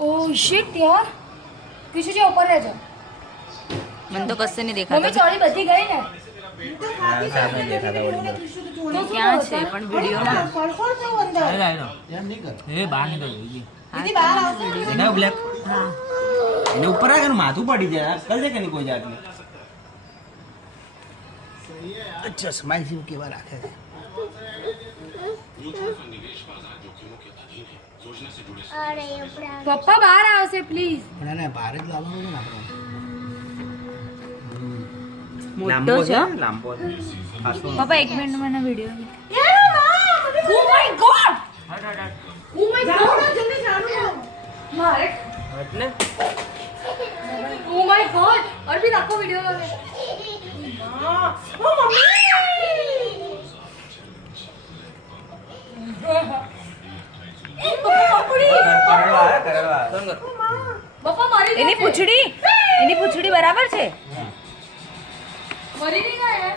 Oh shit यार किसी जे ऊपर रह जा મને તો કશે નહીં દેખાતું મમ્મી ચોળી બધી ગઈ ને હા સામે દેખાતા ઓલી બાજુ. તો ક્યાં છે પણ વિડીયોમાં એ બહાર નીકળ એના બ્લેક એને ઉપર રાખે ને માથું પડી જાય કલ છે કે નહીં કોઈ જાતની અચ્છા સ્માઈલ જેવું કેવા રાખે છે પપ્પા બહાર આવશે પ્લીઝ પણ એને બહાર જ લાવવાનું છે ને આપણે મોટો છે લાંબો પપ્પા 1 મિનિટ મને video oh my god oh my God જલ્દી ચાલુ મારે એટલે ઓ માય ગોડ અરબી આખો વિડિયો લો ઓ મમ્મી પપ્પા મારી એની પૂંછડી બરાબર છે મરી નહીં ગયા